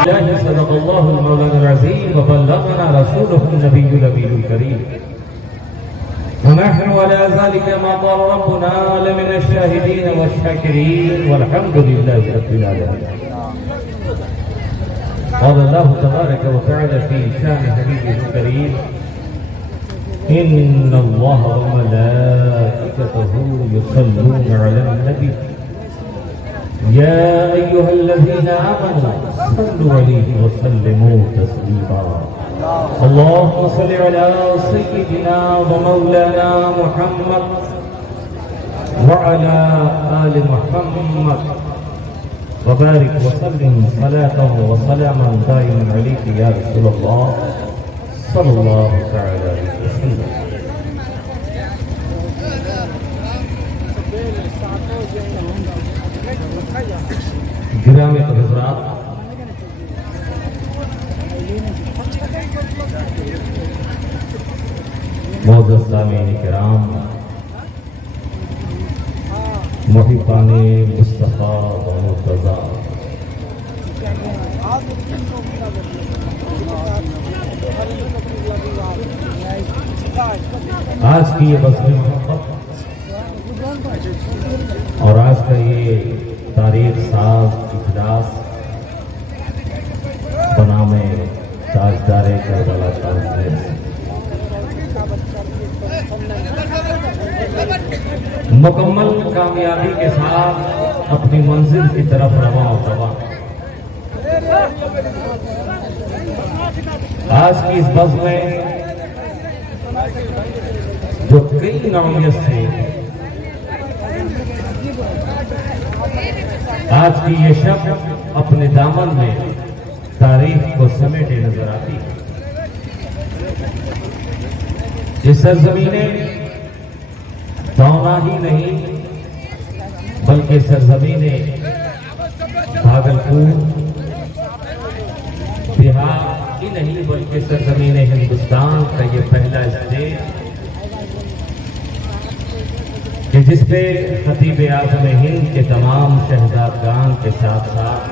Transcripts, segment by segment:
صدق الله المولانا العظيم وبلغنا رسوله النبي النبي الكريم ونحن على ذلك ما قال ربنا لمن الشاهدين والشاكرين والحمد لله رب العالمين. قال الله تبارك وتعالى في شان حبيبه الكريم إن الله وملائكته يصلون على النبي يا أيها الذين آمنوا صلوا عليه وسلموا تسليما. اللهم صل على سيدنا ومولانا محمد وعلى آل محمد وبارك وسلم صلاة وسلاما دائما عليك يا رسول الله صلى الله تعالى عليه وسلم. گرامی حضرات، معزز سامعین کرام، محبان مصطفیٰ و مرتضیٰ، آج کی یہ بزم محبت اور آج کا یہ تاریخ ساز اجلاس بنام تاجدار کربلا کانفرنس مکمل کامیابی کے ساتھ اپنی منزل کی طرف رواں و دواں. آج کی اس بزم میں جو کئی نوعیت سے آج کی یہ شب اپنے دامن میں تاریخ کو سمیٹے نظر آتی ہے. یہ سرزمین دونا ہی نہیں بلکہ سرزمین بھاگلپور، بہار ہی نہیں بلکہ سرزمین ہندوستان کا یہ پہلا اسٹیج کہ جس پہ خطیب اعظم ہند کے تمام شہزادگان کے ساتھ ساتھ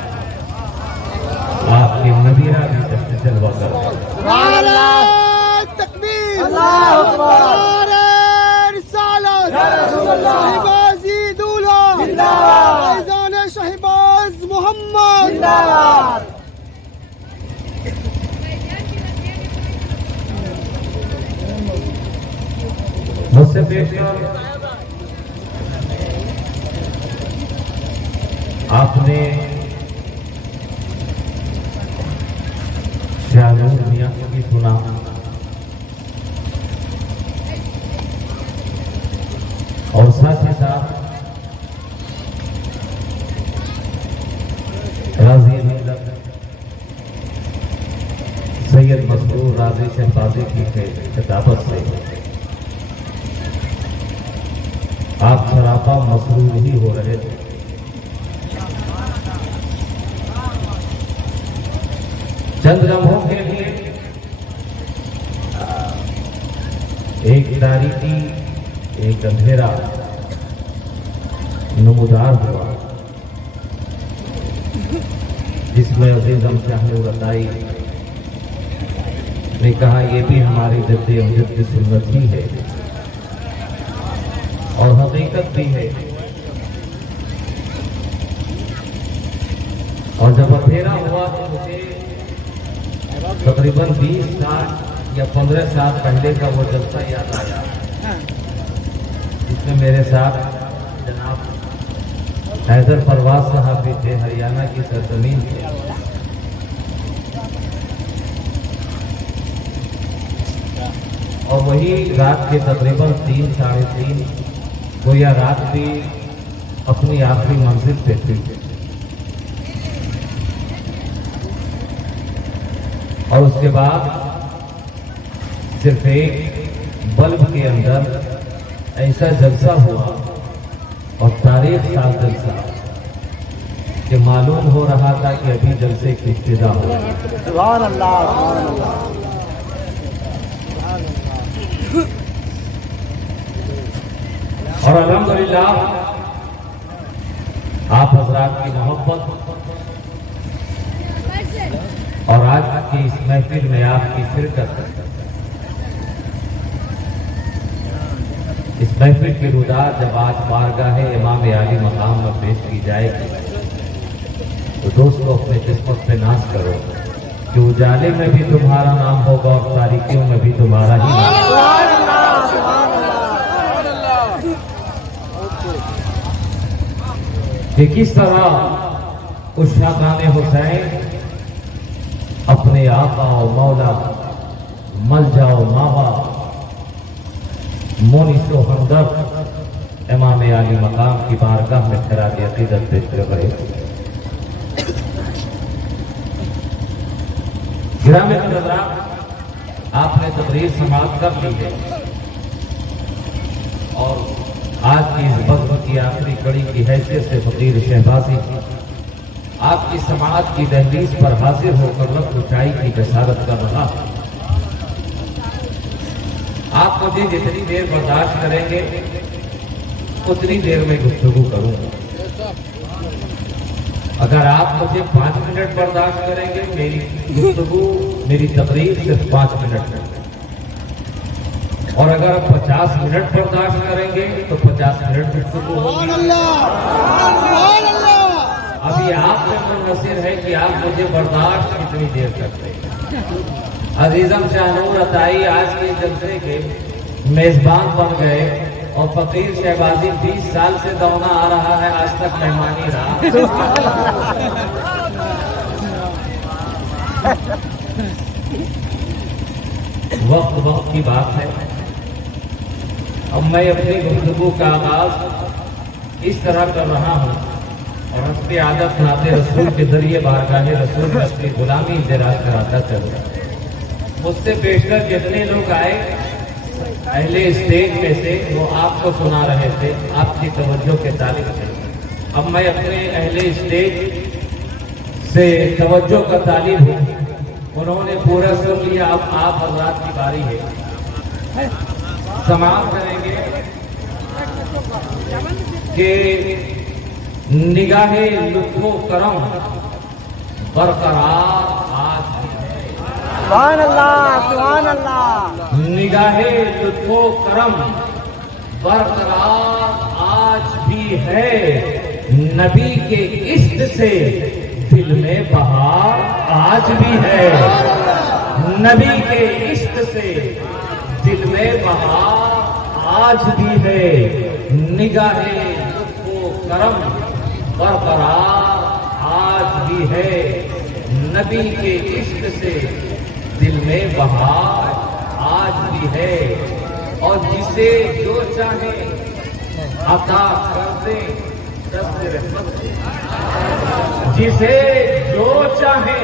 آپ کی نبیرہ بھی تشریف جلوہ کرتے ہیں. نعرہ تکبیر، اللہ اکبر، نعرہ رسالت، یا رسول اللہ، شہبازی دولہ زندہ باد، فیضان شہباز محمد زندہ باد. مجھ سے پیش کر آپ نے شاہنور میاں کو بھی سنا، اور ساتھ ہی ساتھ راضی ملت سید مسرور راضی شہبازی کی خطابت سے آپ سراپا مسرور ہی ہو رہے تھے. چند لمحوں کے لیے ایک تاریکی، ایک اندھیرا نمودار ہوا جس میں عزیزم شاہنور عطائی نے کہا یہ بھی ہماری جد امجد کی سنت ہی ہے اور حقیقت بھی ہے. اور جب اندھیرا ہوا تو مجھے تقریباً 20 سال یا 15 سال پہلے کا وہ جلسہ یاد آیا جس میں میرے ساتھ جناب حیدر پرواز صاحب بھی تھے، ہریانہ کی سرزمین سے. اور وہی رات کے تقریباً 3 ساڑھے 3 گویا رات بھی اپنی آخری منزل پہ تھی. اور اس کے بعد صرف ایک بلب کے اندر ایسا جلسہ ہوا اور تاریخ ساز جلسہ کہ معلوم ہو رہا تھا کہ ابھی جلسے کی ابتدا ہو. سبحان اللہ، سبحان اللہ. اور الحمدللہ آپ حضرات کی محبت اور آج کی اس محفل میں آپ کی شرکت، اس محفل کی روداد جب آج بارگاہ امام عالی مقام میں پیش کی جائے گی تو دوستو اپنے قسمت پہ ناز کرو کہ اجالے میں بھی تمہارا نام ہوگا اور تاریکیوں میں بھی تمہارا ہی نام ہوگا۔ کہ کس طرح عشاقان حسین اپنے آقا و مولا ملجا و ماوا مونس و ہمدرد امام عالی مقام کی بارگاہ میں خراج عقیدت پیش کر رہے۔ گرامی حضرات، آپ نے تقریر سماعت کر لی ہے اور آج کی اس بزم کی آخری کڑی کی حیثیت سے فقیر شہبازی آپ کی سماعت کی دہلیز پر حاضر ہو کر وقت اونچائی کی بشارت کر رہا۔ آپ مجھے جتنی دیر برداشت کریں گے اتنی دیر میں گفتگو کروں گا۔ اگر آپ مجھے 5 منٹ برداشت کریں گے میری گفتگو، میری تقریر صرف 5 منٹ ہے، اور اگر آپ 50 منٹ برداشت کریں گے تو 50 منٹ گفتگو ہوگی۔ ابھی آپ سے منحصر ہے کہ آپ مجھے برداشت کتنی دیر کرتے ہیں۔ عزیزم شاہ نور عطائی آج کے جلسے کے میزبان بن گئے اور فقیر شہبازی 20 سال سے دونا آ رہا ہے، آج تک مہمانی رہا۔ وقت کی بات ہے۔ اب میں اپنی گفتگو کا آغاز اس طرح کر رہا ہوں اور حسب عادت نعت رسول کے ذریعے بارگاہ رسول میں اپنی غلامی اجراء کراتا چلوں۔ مجھ سے بیشتر جتنے لوگ آئے اہل اسٹیج میں سے وہ آپ کو سنا رہے تھے، آپ کی توجہ کے طالب تھے۔ اب میں اپنے اہل اسٹیج سے توجہ کا طالب ہوں، انہوں نے پورا سن لیا، اب آپ حضرات کی باری ہے۔ سماعت کریں گے کہ نگاہ لطف و کرم برقرار آج بھی ہے۔ سبحان اللہ، سبحان اللہ۔ نگاہ لطف و کرم برقرار آج بھی ہے، نبی کے عشق سے دل میں بہار آج بھی ہے، نبی کے عشق سے دل میں بہار آج بھی ہے، نگاہ لطف و کرم برقرار آج بھی ہے، نبی کے عشق سے دل میں بہار آج بھی ہے، اور جسے جو چاہے عطا کر دے دست رحمت سے، جسے جو چاہے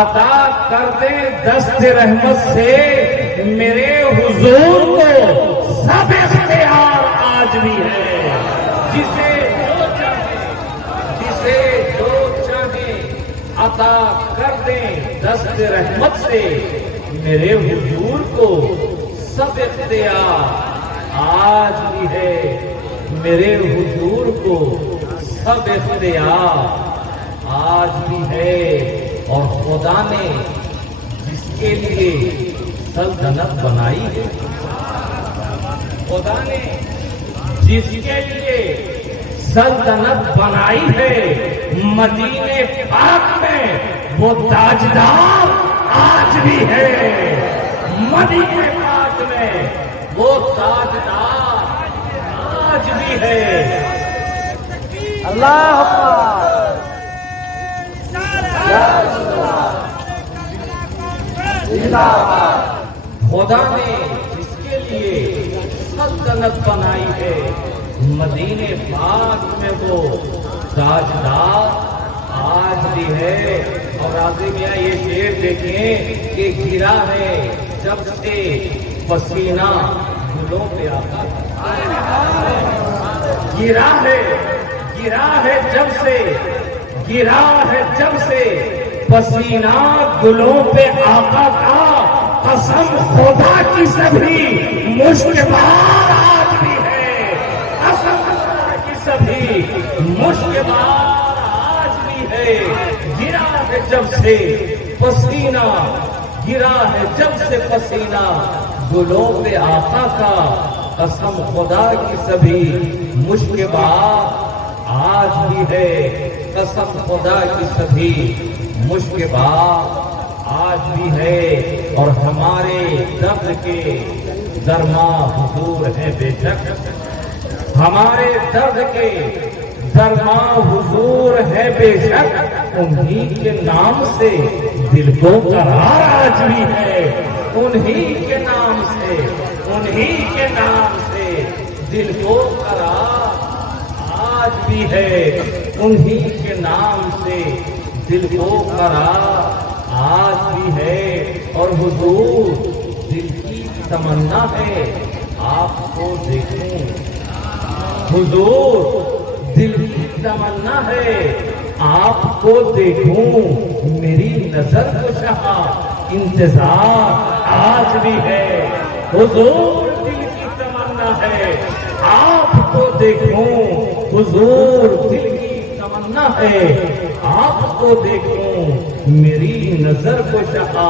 عطا کر دے دست رحمت سے، میرے حضور کو سب اختیار آج بھی ہے، جسے جو چاہے عطا کر دیں دست رحمت سے، میرے حضور کو سب اختیار آج بھی ہے، میرے حضور کو سب اختیار آج بھی ہے، اور خدا نے جس کے لیے سلطنت بنائی ہے، خدا نے جس کے لیے سلطنت بنائی ہے، مدینے پاک میں وہ تاجدار آج بھی ہے، مدینے پاک میں وہ تاجدار آج بھی ہے۔ اللہ اکبر۔ خدا نے جس کے لیے سلطنت بنائی ہے، مدینے پاک میں وہ تاجدار آج بھی ہے۔ اور راضی میاں یہ شعر دیکھیں کہ گرا ہے جب سے پسینہ گلوں پہ آقا کا، گرا ہے جب سے پسینہ گلوں پہ آقا کا، قسم خدا کی سبھی مشکبار آج بھی ہے، قسم خدا کی سبھی مشکبار آج بھی ہے، گرا ہے جب سے پسینہ گرا ہے جب سے پسینہ گلوں پہ آقا کا قسم خدا کی سبھی مشک بات آج بھی ہے قسم خدا کی سبھی مشک بات آج بھی ہے اور ہمارے درد کے درما حضور ہے بے شک ہمارے درد کے درما حضور ہے بے شک انہی کے نام سے دل کو قرار آج بھی ہے انہی کے نام سے انہی کے نام سے دل کو قرار آج بھی ہے انہی کے نام سے دل کو قرار آج بھی ہے اور حضور دل کی تمنا ہے آپ کو دیکھوں حضور دل کی تمنا ہے آپ کو دیکھوں میری نظر کو شہا انتظار آج بھی ہے حضور دل کی تمنا ہے آپ کو دیکھوں حضور دل کی تمنا ہے آپ کو دیکھوں میری نظر کو شہا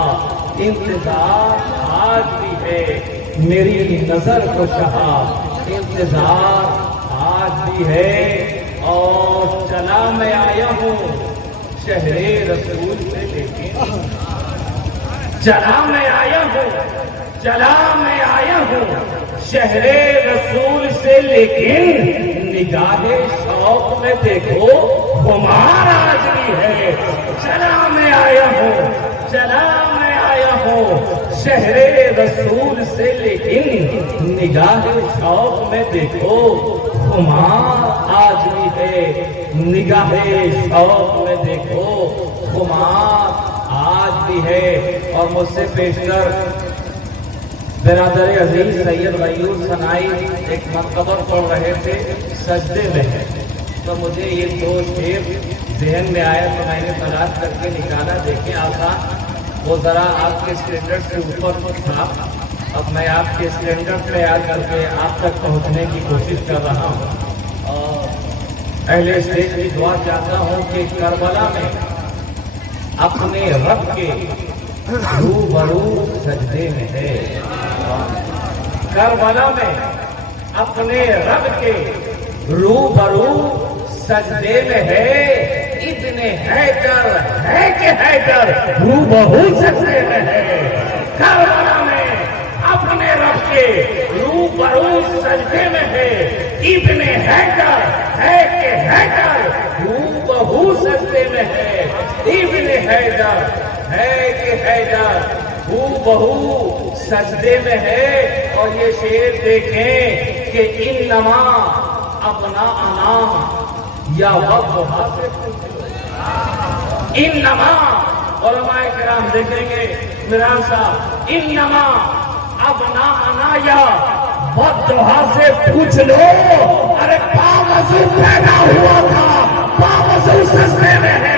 انتظار آج بھی ہے میری نظر کو شہا انتظار آج بھی ہے اور چلا میں آیا ہوں شہر رسول سے لے کے چلا میں آیا ہوں شہر رسول سے لیکن نگاہ شوق میں دیکھو خمار آج بھی ہے چلا میں آیا ہوں شہر رسول سے لیکن نگاہ شوق میں دیکھو خمار آج بھی ہے نگاہ شوق میں دیکھو خمار آج بھی ہے اور مجھ سے پیشتر برادر عزیز سید غیور ثنائی ایک منقبر پڑھ رہے تھے سجدے میں ہے تو مجھے یہ دو شعر ذہن میں آیا تو میں نے تلاش کر کے نکالا دیکھیں آسان وہ ذرا آپ کے اسٹینڈرڈ سے اوپر تھا اب میں آپ کے اسٹینڈرڈ پہ آ کر کے آپ تک پہنچنے کی کوشش کر رہا ہوں اور اہل اسٹیج کی دعا چاہتا ہوں کہ کربلا میں اپنے رب کے روبرو سجدے میں ہے کربلا میں اپنے رب کے روبرو سجدے میں ہے ابن حیدر ہے کہ حیدر روبہو سجدے میں ہے کربلا میں اپنے رب کے روبرو سجدے میں ہے ابن حیدر ہے کہ حیدر روبہو سجدے میں ہے ابن حیدر ہے کہ حیدر روبہو سجدے میں ہے اور یہ شعر دیکھیں کہ انما اپنا انام یا وقت حاصل انما علماء کرام دیکھیں گے میران صاحب انما اپنا انا یا بددعا سے پوچھ لو ارے باوضو پیدا ہوا تھا باوضو سجدے میں ہے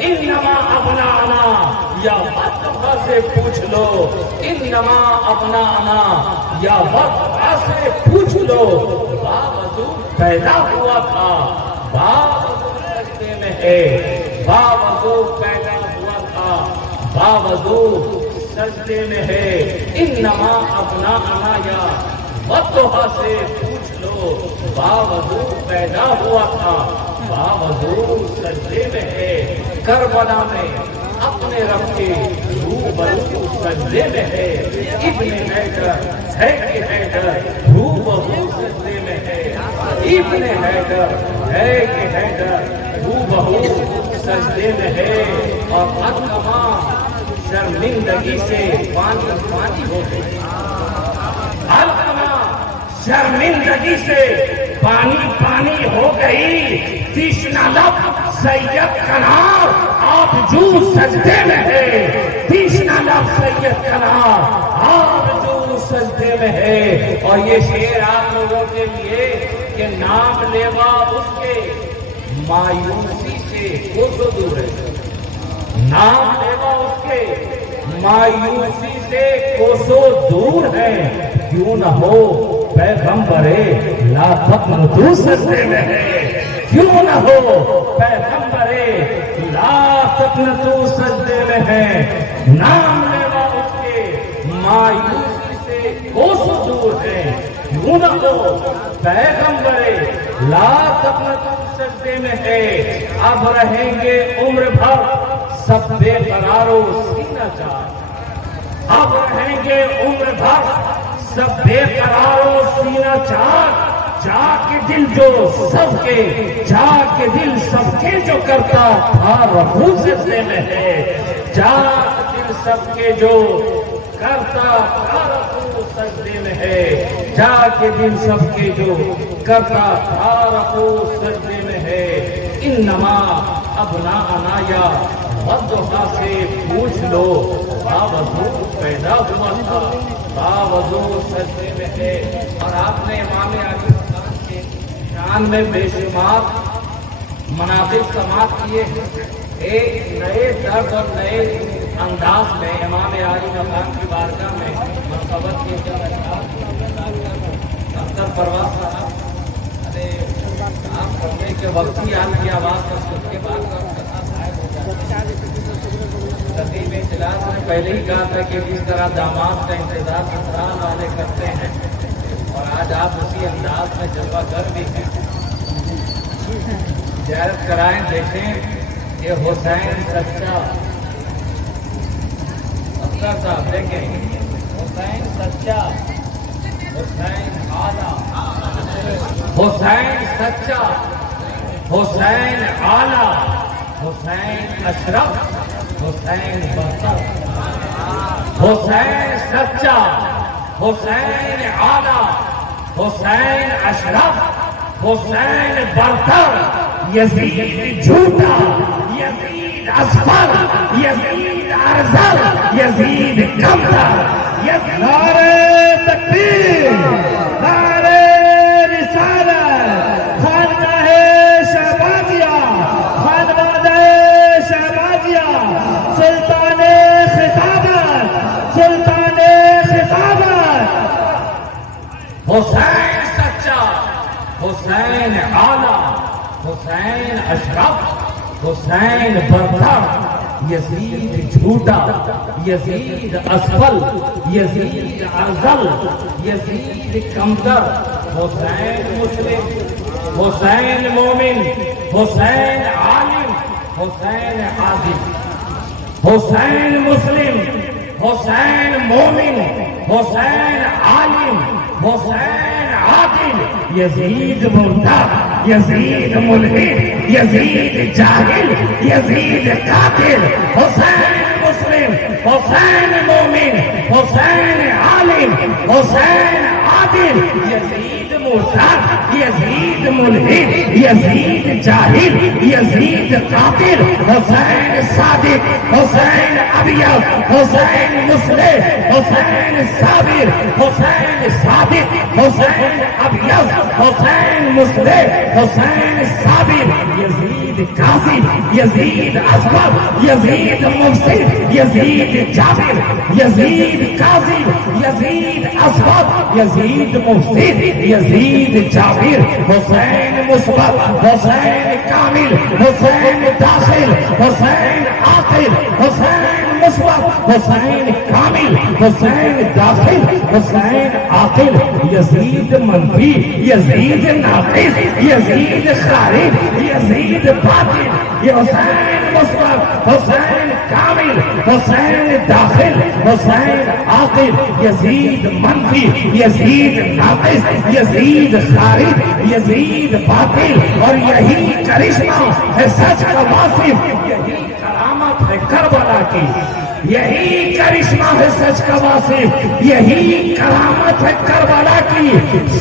انما اپنا انا یا بددعا سے پوچھ لو انما اپنا انا یا بددعا سے پوچھ لو باوضو پیدا ہوا تھا باوضو سجدے میں ہے باوضو پیدا ہوا تھا باوضو سجدے میں ہے انما اپنا انا یا بددعا سے پوچھ لو باوضو پیدا ہوا تھا باوضو سجدے میں ہے کربلا میں اپنے رب کے روبرو سجدے میں ہے ابن حیدر ہے کہ حیدر روبہو سجدے میں ہے ابن حیدر ہے کہ حیدر روبہو سجدے میں ہے اور انما شرمندگی سے پانی پانی ہو گئی انما شرمندگی سے پانی پانی ہو گئی تیشنا لب سید کا نام آپ جو سجدے میں ہے تیشنا لب سید کا نام آپ جو سجدے میں ہے اور یہ شعر آپ لوگوں کے لیے کہ نام لیوا اس کے مایوسی سے کوسوں دور ہے نام لیوا اس کے مایوسی سے کوسوں دور ہے کیوں نہ ہو پیغمبر لا تقنطوا سجدے میں ہے کیوں نہ ہو پیغمبرے لا تقنطوا سجدے میں ہے، نام لیوا اس کے مایوسی سے کوسوں دور ہے، کیوں نہ ہو پیغمبرے لا تقنطوا سجدے میں ہے، اب رہیں گے عمر بھر سب بے قرار و سینہ چار، اب رہیں گے عمر بھر سب بے قرار و سینہ چار، جا کے دل جو سب کے، جا کے دل سب کے جو کرتا تھا رفو سجدے میں ہے، جا کے دل سب کے جو کرتا تھا رفو سجدے میں ہے، جا کے دل سب کے جو کرتا تھا رفو سجدے میں ہے، انما ابناءنا یا والضحیٰ سے پوچھ لو باوضو پیدا ہوا تھا، باوضو سجدے میں ہے۔ اور آپ نے امام علی کے شان میں بے شمار مناقب سماعت کیے ہیں، ایک نئے درد اور نئے انداز میں امام علی مقام کی بارگاہ میں مرتبت کیے جا اختر پرواز صاحب آپ پڑھنے کے وقت ہی آپ کی آواز کا سن کے بعد تقریب اجلاس میں پہلے ہی کہا تھا کہ کس طرح داماد کا انتظار سسرال والے کرتے ہیں، اور آج آپ اسی انداز میں جلوہ گر بھی ہیں۔ زیارت کرائیں، دیکھیں یہ حسین سچا، افسر صاحب دیکھیں حسین سچا، حسین اعلیٰ، حسین سچا، حسین اعلیٰ، حسین اشرف، حسین برتر، حسین سچا، حسین اعلیٰ، حسین اشرف، حسین برتر، یزید جھوٹا، یزید اصفر، یزید ارذل، یزید کمتر، نعرہ تکبیر، نعرہ رسالت، خانقاہ شہبازیہ، خانوادہ شہبازیہ، سلطان خطابت، سلطان خطابت، حسین سچا، حسین اعلیٰ، حسین اشرف، حسین برتر، یزید جھوٹا، یزید اسفل، یزید ارذل، یزید کمتر، حسین مسلم، حسین مومن، حسین عالم، حسین عادل، حسین مسلم، حسین مومن، حسین عالم، حسین عادل، یزید مرتد، یزید ملحد، یزید جاہل، یزید قاتل، حسین مسلم، حسین مومن، حسین عالم، حسین عادل، یزید مرتد، یزید ملحد، یزید جاہل، یزید قاتل، حسین صادق، حسین ابیض، حسین مصلح، حسین صابر، حسین صادق، حسین ابیض، حسین مصلح، حسین صابر، یزید قاضی، یزید اصغر، یزید مفسد، یزید جابر، یزید قاضی، یزید اصغر، یزید مفسد، یزید جابر، حسین مثبت، حسین کامل، حسین داخل، حسین عاقل، حسین مثبت، حسین کامل، حسین داخل، حسین عاقل، یزید منفی، یزید ناقص، یزید خارج، یزید باطل، یہ حسین مثبت، حسین کامل، حسین داخل، حسین عاقل، یزید منفی، یزید ناقص، یزید خارج، یزید باطل، اور یہی کرشمہ ہے سچ کا واصف، یہی کرامت ہے کربلا کی، یہی کرشمہ ہے سچ کا واصف، یہی کرامت ہے کربلا کی،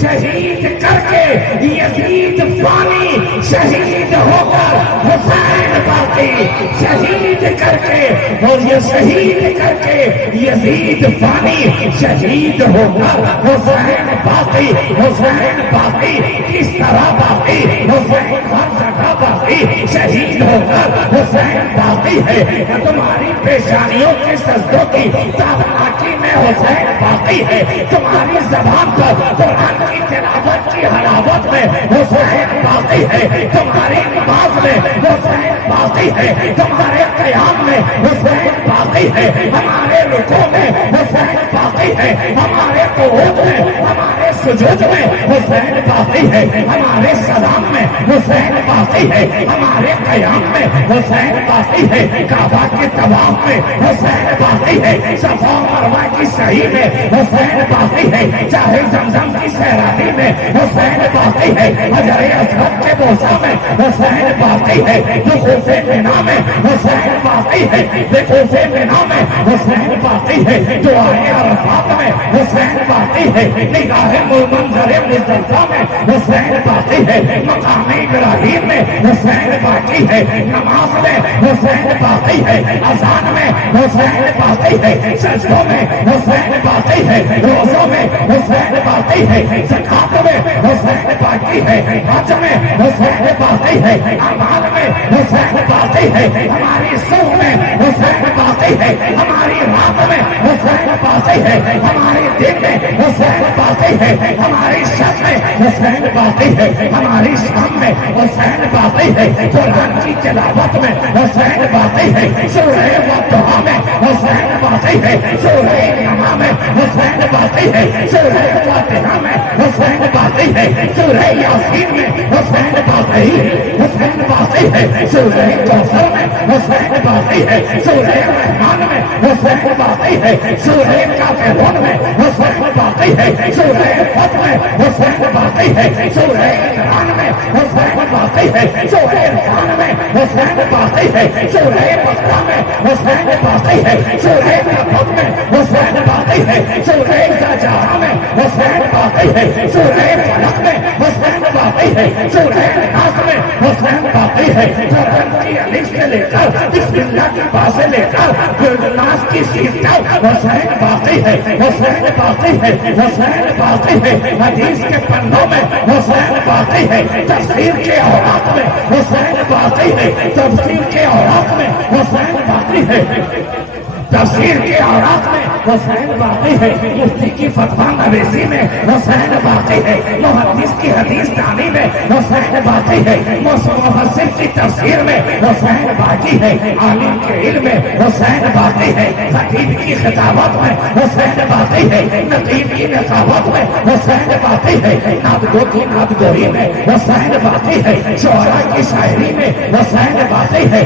شہید کر کے یزید فانی، شہید ہو کر حسین باقی، شہید کر کے اور یہ شہید کر کے یزید فانی، شہید ہو کر حسین باقی، حسین باقی، کس طرح باقی، حسین ہر جگہ باقی، شہید ہو کر حسین باقی ہے، تمہاری پیشانیوں کے سجدوں کی تابناکی میں حسین باقی ہے، تمہاری زبان پر قرآن کی تلاوت کی حلاوت میں حسین باقی ہے، تمہاری نماز میں حسین باقی ہے، تمہارے قیام میں حسین باقی ہے، ہمارے رکوع میں حسین باقی ہے، ہمارے قعود میں، ہمارے سجود میں حسین باقی ہے، ہمارے سلام میں حسین باقی ہے، ہمارے قیام میں حسین باقی ہے، کعبہ کے طواف میں حسین باقی ہے، صفا و مروہ کی سعی میں حسین باقی ہے، چاہے زمزم کی سیرابی میں حسین باقی ہے، حجر اسود کے بوسہ میں حسین باقی ہے، وقوف منا میں حسین باقی ہے، وقوف منا میں حسین باقی ہے، دعائے عرفات میں حسین باقی ہے، نگاہ منظر مزدلفہ میں حسین باقی ہے، مقام ابراہیم میں حسین باقی ہے، نماز میں حسین باقی ہے، اذان میں حسین باقی ہے، سجدوں میں حسین باقی ہے، روزوں میں حسین باقی ہے، زکات میں حسین باقی ہے، حج میں حسین باقی ہے، اعمال میں حسین باقی ہے، ہماری صبح میں حسین باقی ہے، ہماری رات میں حسین باقی ہے، ہمارے دن میں حسین باقی ہے، ہماری شب میں حسین باقی ہے، ہماری شام میں حسین باقی ہے، قرآن کی تلاوت میں حسین باقی ہے، سورہ والضحیٰ میں حسین باقی ہے، سورہ نمل میں حسین باقی ہے، سورہ فاتحہ میں حسین باقی ہے، سورہ یاسین میں حسین باقی ہے، حسین باقی ہے، سورہ کوثر میں حسین باقی ہے، سورہ رحمان میں حسین باقی ہے، سورہ کافرون میں حسین باقی ہے، سورہ فتح میں حسین باقی ہے، سورہ عمران میں حسین باقی ہے، سورہ رحمان میں حسین باقی ہے، سورہ بقرہ میں حسین باقی ہے، سورہ نبأ میں حسین باقی ہے، سورہ زلزلہ میں حسین باقی ہے، سورہ فلق میں حسین باقی ہے، سورہ ناس میں حسین باقی ہے، قرآن کی الف سے لے کر بسم اللہ کی با سے لے کر ناس کی سین تک حسین باقی ہے، حسین باقی ہے، حسین باقی ہے، حدیث کے پنوں میں حسین باقی ہے، تفسیر کے اوراق میں حسین باقی ہے، تفسیر کے اوراق میں حسین باقی ہے، تفسیر کے اوراق میں حسین باقی ہے، مفتی کی فتویٰ نویسی میں حسین باقی ہے، محدث کی حدیث دانی میں حسین باقی ہے، مفسر کی تفسیر میں حسین باقی ہے، عالم کے علم میں حسین باقی ہے، خطیب کی خطابت میں حسین باقی ہے، نقیب کی نقابت میں حسین باقی ہے، نابگو کی نابگوئی میں حسین باقی ہے، شعراء کی شاعری میں حسین باقی ہے،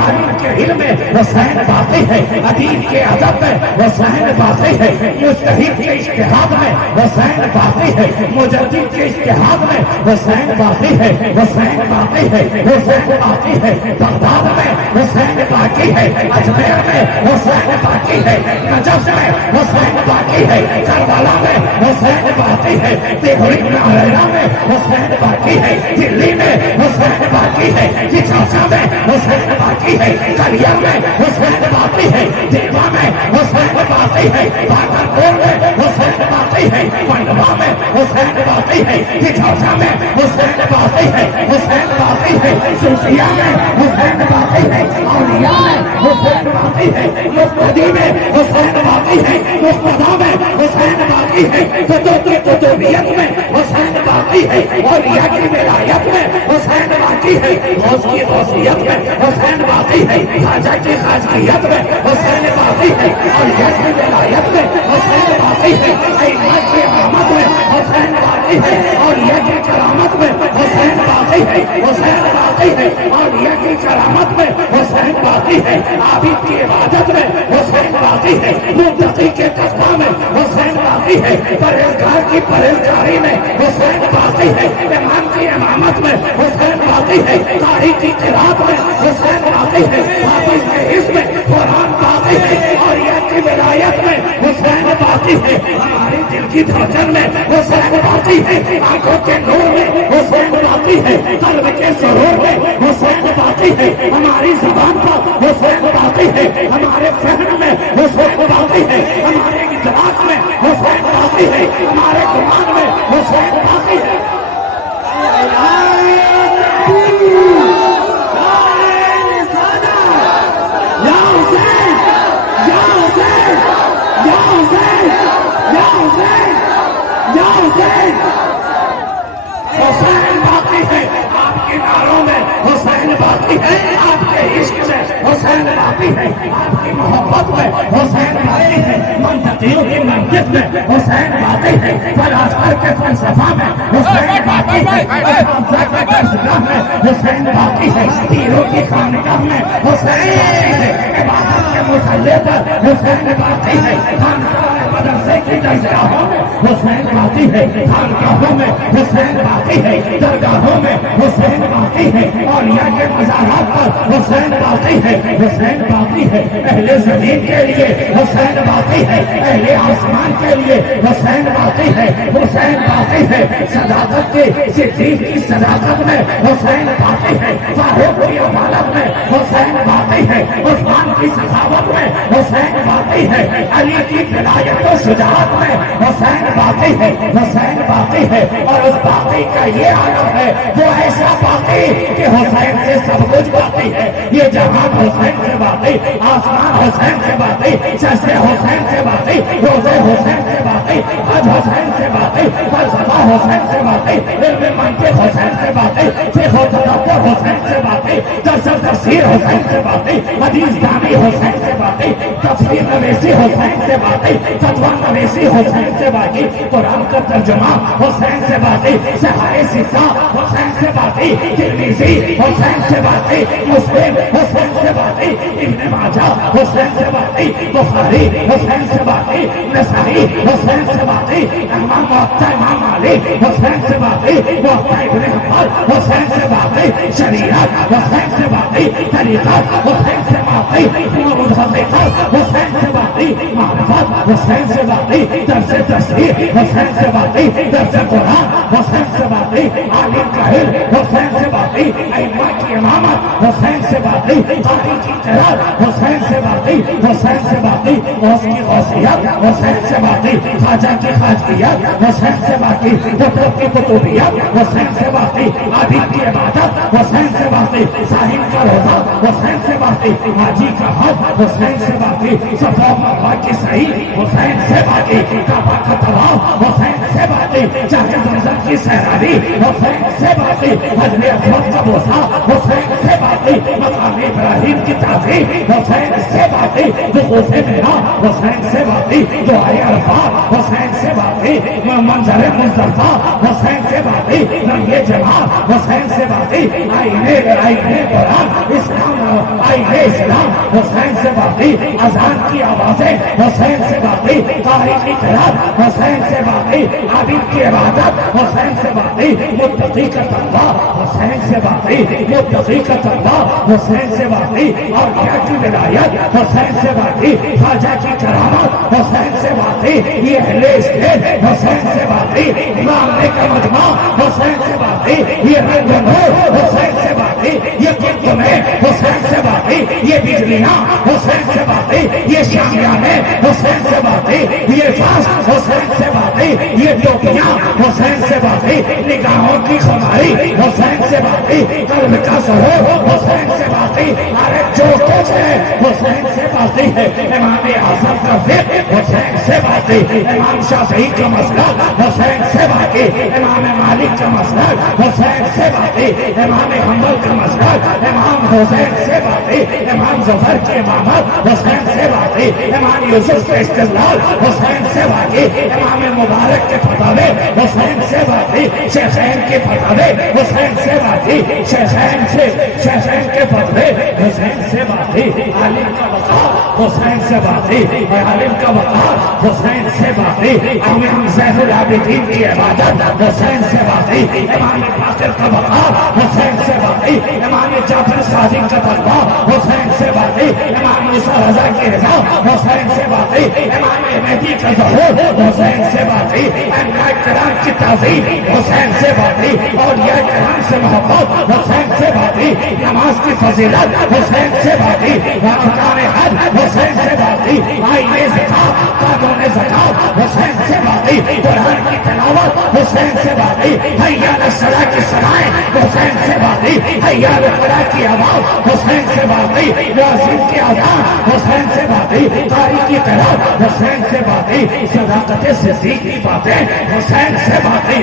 عالم کے علم میں حسین باقی ہے، ادیب کے ادب میں حسین باقی ہے، مجتہد کے اجتہاد میں حسین باقی ہے، مجدد کے اجتہاد میں حسین باقی ہے، حسین باقی ہے، حسین باقی ہے، بغداد میں حسین باقی ہے، اجمیر میں حسین باقی ہے، نجف میں حسین باقی ہے، کربلا میں حسین باقی ہے، دیہری نارائنا میں حسین باقی ہے، دلی میں حسین باقی ہے، چوسا میں حسین باقی ہے، کلیا میں حسین باقی ہے، دیوا میں حسین باقی ہے، باغلپور میں حسین باقی ہے، پنڈوا میں حسین باقی ہے، چوسا میں حسین باقی ہے، حسین باقی ہے، صوفیہ میں حسین باقی ہے، اولیاء میں حسین باقی ہے، مقتدی میں حسین باقی ہے، مقتدا میں حسین باقی ہے، قطبیت میں حسین باقی ہے، اولیاء کی ولایت میں حسین باقی ہے، غوث کی غوثیت میں حسین باقی ہے، خواجہ کی خواجگیت میں حسین باقی ہے، اولیاء کی ولایت میں حسین باقی ہے، ائمہ کی امامت میں حسین باقی ہے، اولیاء کی کرامت میں حسین باقی ہے، حسین باقی ہے، اولیاء کی کرامت میں حسین باقی ہے، عابد کی عبادت میں حسین باقی ہے، متقی کے تقویٰ میں حسین باقی ہے، پرہیزگار کی پرہیزگاری میں حسین باقی ہے، امام کی امامت میں حسین باقی ہے، قاری کی قرات میں حسین باقی ہے، حافظ کے حفظ میں قرآن باقی ہے، اولیاء کی ولایت میں حسین باقی ہے، ہماری دل کی دھڑکن میں حسین باقی ہے، آنکھوں کے نور میں حسین باقی ہے، قلب کے سرور میں حسین باقی ہے، ہماری زبان پر حسین باقی ہے، ہمارے فہم میں حسین باقی ہے، ہمارے ادراک میں حسین باقی ہے، ہمارے گمان میں حسین باقی ہے۔ باقی ہے آپ کے عشق میں حسین باقی ہے آپ کی محبت میں حسین باقی ہے منطقیوں کی منطق میں حسین باقی ہے فلاسفہ کے فلسفہ میں حسین باقی ہے اساتذہ کے درسگاہ میں حسین باقی ہے پیروں کی خانقاہ میں حسین باقی ہے عبادت کے مصلی پر حسین باقی ہے خانقاہ مدرسے کی درسگاہوں میں حسین باقی ہے خانقاہوں میں حسین باقی ہے درگاہوں میں حسین باقی ہے اولیاء کے مزارات پر حسین باقی ہے حسین باقی ہے اہل زمین کے لیے حسین باقی ہے اہل آسمان کے لیے حسین باقی ہے حسین باقی ہے صداقت کی صدیق کی صداقت میں حسین باقی ہے فاروق کی عدالت میں حسین باقی ہے عثمان کی سخاوت میں حسین باقی ہے علی کی ولایت و شجاعت میں حسین باقی ہے حسین باقی ہے اور اس باقی کا یہ عالم ہے وہ ایسا باقی کہ حسین سے سب کچھ باقی ہے یہ جہان حسین سے باقی آسمان حسین سے باقی سجدے حسین سے باقی روزے حسین سے باقی حج حسین سے باقی فلسفہ حسین سے باقی علم منطق حسین سے باقی فقہ و تدبر حسین سے باقی درس و تفسیر حسین سے باقی حدیث دانی حسین سے باقی تفسیر نویسی حسین سے باقی فتویٰ نویسی حسین سے باقی قرآن کا ترجمہ حسین سے باقی صحائح ستہ حسین سے باقی ترمذی حسین سے باقی مسلم حسین سے باقی ابن ماجہ حسین سے باقی بخاری حسین سے باقی نسائی حسین سے باقی امام موطا امام مالک حسین سے باقی موطا ابن حنبل حسین سے باقی شریعت حسین سے باقی طریقت حسین سے باقی حقیقت حسین سے باقی معرفت حسین سے باقی درس تفسیر حسین سے باقی درس قرآن حسین سے باقی عالم کا علم حسین سے باقی ائمہ کی امامت حسین سے باقی قاری کی قرات حسین سے باقی حسین سے باقی غوث کی غوثیت حسین سے باقی خواجہ کی خواجگیت حسین سے باقی قطب کی قطبیت حسین سے باقی عابد کی عبادت حسین سے باقی صاحب کا روزہ حسین سے باقی حاجی کا حج حسین سے باقی صفا مروہ کی صحیح حسین سے باقی کعبہ کا طواف حسین سے باقی چاہے زمزم کی سیراری حسین سے باقی حجر اسود کا بوسہ حسین سے باقی مقام ابراہیم کی تعظیم حسین سے باقی وقوف مینا حسین سے باقی دعائے عرفات حسین سے باقی منظر مصطفیٰ حسین سے باقی رنگ جماعت حسین سے باقی آئینے قرآن اسلام آئینے اسلام حسین سے باقی اذان کی آوازیں حسین سے باقی قاری کی قرات حسین سے باقی عابد کی عبادت حسین سے باقی متقی کا تقویٰ حسین سے باقی متقی کا تقویٰ حسین سے باقی اور کیا کی ولایت حسین سے باقی خواجہ کی کرامت حسین سے باقی یہ اہل اسٹیٹ حسین سے باقی امامے کا مجمع حسین سے باقی یہ رنگ نور حسین سے باقی یہ قطبیں حسین سے باقی یہ بجلیاں حسین سے باقی یہ شامیانے حسین سے باقی یہ فاس حسین سے باقی یہ ٹوپیاں حسین سے باقی نگاہوں کی خماری حسین سے باقی قلب کا سرور حسین سے باقی ارے جو کچھ ہے حسین سے باقی ہے امام اعظم کا فقہ حسین سے باقی امام شافعی کا مسلک حسین سے باقی امام مالک کا مسلک حسین سے باقی امام حنبل کا مسلک امام حسین سے باقی امام ظفر کی امامت حسین سے باقی امام یوسف کے استدلال حسین سے باقی امام مبارک کے فتاوے حسین سے باقی شیخین کے فتاوے حسین سے باقی شیخین کے فتوے حسین سے باقی عالم کا وقار حسین سے باقی عالم کا وقار حسین سے باقی امام زین العابدین کی عبادت حسین سے باقی امام باقر کا وقار حسین سے باقی امام جعفر صادق کا تقویٰ حسین سے باقی امام موسیٰ رضا کی رضا حسین سے باقی امام مہدی کا ظہور حسین سے باقی انبیاء کرام کی تعظیم حسین سے باقی اولیاء کرام سے محبت حسین سے باقی نماز کی فضیلت حسین سے باقی ارکان حج حسین سے باقی آئین زکات قانون زکات حسین سے باقی قرآن کی تلاوت حسین سے باقی حی علی الصلاۃ کی صلائیں حسین سے باقی حی علی الفلاح کی آواز حسین سے باقی مؤذن کی اذان حسین سے باقی قاری کی قرات حسین سے باقی صداقت صدیق کی باتیں حسین سے باقی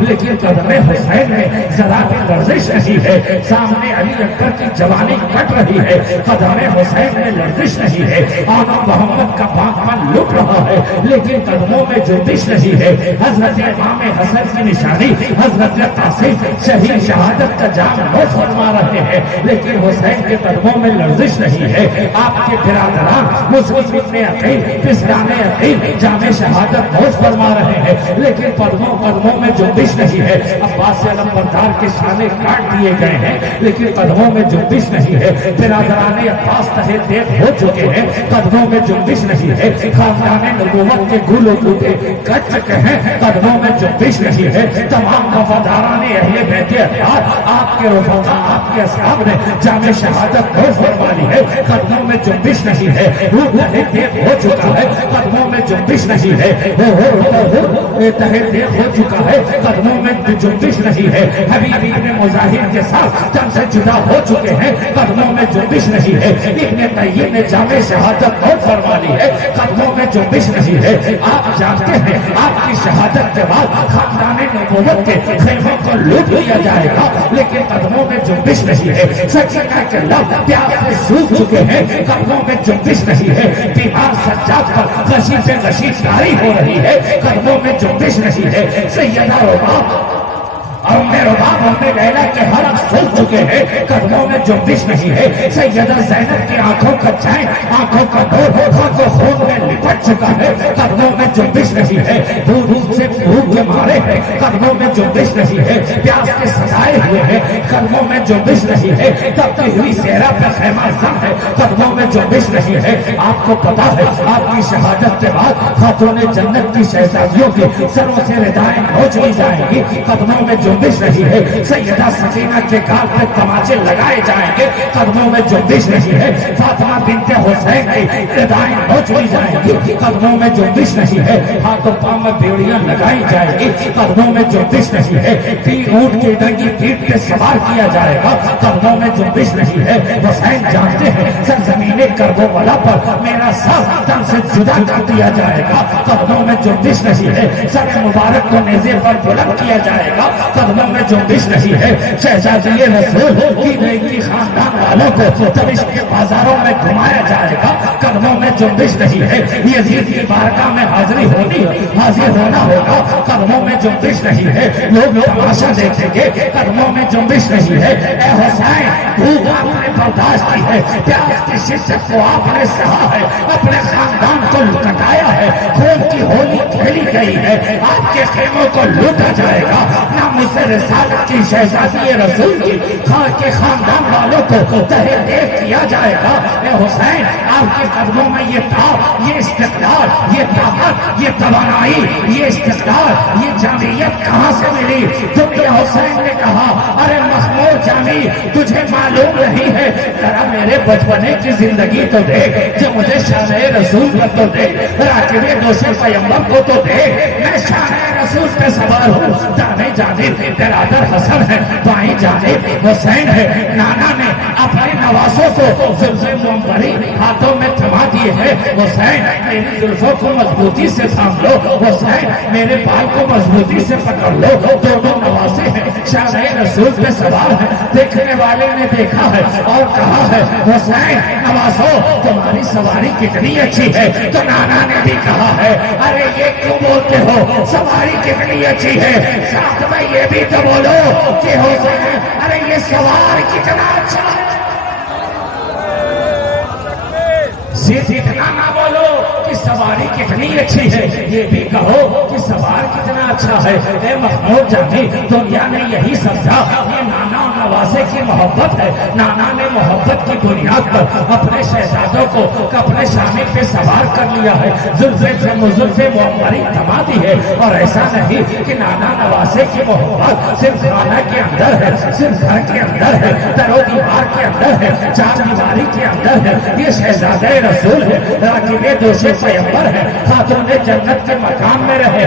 لیکن قدم حسین میں ذرا بھی لرزش نہیں ہے. سامنے علی اکبر کی جوانی کٹ رہی ہے, قدم حسین میں لرزش نہیں ہے. آقا محمد کا پاکپن لٹ رہا ہے لیکن قدموں میں جنبش نہیں ہے. حضرت امام حسن کی نشانی حضرت قاسم شہید شہادت کا جام نوش فرما رہے ہیں لیکن حسین کے قدموں میں لرزش نہیں ہے. آپ کے برادران مسلم ابن عقیل پسران عقیل جام شہادت نوش فرما رہے ہیں لیکن قدموں میں جنبش نہیں ہے. عباس علمبردار کے شانے کاٹ دیے گئے ہیں لیکن قدموں میں جنبش نہیں ہے. برادران عباس تہے دیکھ ہو چکے ہیں, قدموں میں جنبش نہیں ہے. خاندان نبوت کے گل و بوٹے کٹ چکے ہیں, قدموں میں جنبش نہیں ہے. تمام وفاداران اہل بیت اطہار آپ کے رفقا آپ کے اصحاب نے جام شہادت نوش فرما لی ہے, قدموں میں جنبش نہیں ہے. روح تہے دیکھ ہو چکا ہے, قدموں میں جنبش نہیں ہے. تہے دیکھ ہو چکا ہے, قدموں میں جنبش نہیں ہے. حبیب ابن مظاہر کے ساتھ تن سے جدا ہو چکے ہیں, قدموں میں جنبش نہیں ہے. ابن قیم نے جام شہادت نوش فرما لی ہے, قدموں میں جنبش نہیں ہے. آپ جانتے ہیں آپ کی شہادت کے بعد خاندان نبوت کے خیموں کو لوٹ لیا جائے گا لیکن قدموں میں جنبش نہیں ہے. سکینہ کے لب پیار سے سوکھ چکے ہیں, قدموں میں جنبش نہیں ہے. بیمار سجاد پر غشی پہ غشی جاری ہو رہی ہے, قدموں میں جنبش نہیں ہے. سیدہ رباب اور رباب لیلا کے حرم سوکھ چکے ہیں, قدموں میں جنبش نہیں ہے. سیدہ زینب کی آنکھوں کا چین آنکھوں کا نور خاک و خون میں لپٹ چکا ہے, قدموں میں جنبش نہیں ہے. دھوپ سے بھوک کے مارے ہیں, قدموں میں جنبش نہیں ہے. پیاس کے سجائے ہوئے ہیں, قدموں میں جنبش نہیں ہے. تبتی ہوئی صحرا پہ خیمہ زم ہے, قدموں میں جنبش نہیں ہے. آپ کو پتا ہے آپ کی شہادت کے بعد خاتون جنت کی شہزادیوں کی سروں سے ردائیں نوچ لی جائیں گی, قدموں میں جنبش نہیں ہے. سیدہ سکینہ کے گال پہ تماچے لگائے جائیں گے, قدموں میں جنبش نہیں ہے. فاطمہ بنت حسین کی ردائیں نوچ لی جائیں گی, قدموں میں جنبش نہیں ہے. ہاتھوں پاؤں میں بیڑیاں لگائی جائیں گی, قدموں میں جنبش نہیں ہے. اونٹ کی ڈنگی پیٹھ پہ سوار کیا جائے گا, قدموں میں جنبش نہیں ہے. حسین جانتے ہیں سرزمین کربلا پر میرا سر تن سے جدا کر دیا جائے گا, قدموں میں جنبش نہیں ہے. سر مبارک کو نیزے پر بلند کیا جائے گا, قدموں میں جنبش نہیں ہے. شہزادی رسول کی خاندان والوں کو دمشق کے بازاروں میں گھمایا جائے گا, قدموں میں جنبش نہیں ہے. یزید کی بارگاہ میں حاضر ہونا ہوگا, قدموں میں جنبش نہیں ہے. لوگ تماشا دیکھیں گے, قدموں میں جنبش نہیں ہے. اے حسین بھوک آپ نے برداشت کی ہے, پیاس کی شدت کو آپ نے سہا ہے, اپنے خاندان کو لٹایا ہے, خون کی ہولی کھیلی گئی ہے, آپ کے خیموں کو لوٹا جائے گا. ناموس رسالت کی شہزادی رسول کی کے خاندان والوں کو تہے دیکھ کیا جائے گا. اے حسین آپ کے قدموں میں یہ تاب, یہ استقلال, یہ طاقت, یہ توانائی, یہ استقلال, یہ جامعیت کہاں سے ملی؟ دنیا حسین نے کہا ارے محمود جامی تجھے معلوم نہیں ہے, ذرا میرے بچپنے کی زندگی تو دیکھ, جو مجھے شان رسول پر تو دیکھ, راکب دوش پیغمبر کو تو دیکھ. میں شان رسول پہ سوار ہوں, دائیں جانب برادر حسن ہے, بائیں جانب حسین ہے. نانا نے اپنے نواسوں کو زلفے منبری ہاتھوں میں تھما دیے ہیں. حسین میری زلفوں کو مضبوطی سے تھام لو, حسین میرے بال کو مضبوطی سے پکڑ لو. دونوں نواسے ہیں, شان رسول پہ سوار ہے. دیکھنے والے نے دیکھا ہے اور کہا ہے حسین نواسو تمہاری سواری کتنی اچھی ہے. تو نانا نے بھی کہا ہے ارے یہ کیوں بولتے ہو, سواری کتنی اچھی ہے, ساتھ میں یہ بھی تو بولو کہ حسین ارے یہ سوار کتنا اچھا ہے. صرف اتنا نہ بولو کہ سواری کتنی اچھی ہے, یہ بھی کہو کہ سوار کتنا اچھا ہے. اے محمود جانی دنیا نے یہی سمجھا یہ نانا اور نواسے کی محبت ہے. نانا نے محبت کی بنیاد پر اپنے شہزادوں کو اپنے شانے پہ سوار کر لیا ہے, زلفے معمری تھما دی ہے. اور ایسا نہیں کہ نانا نواسے کی محبت صرف خانہ کے اندر ہے, صرف گھر کے اندر ہے, در و دیوار کے اندر ہے, چار دیواری کے اندر ہے. یہ شہزادہ رسول ہے, راکب دوش پیغمبر ہے, خاتون جنت کے مقام میں رہے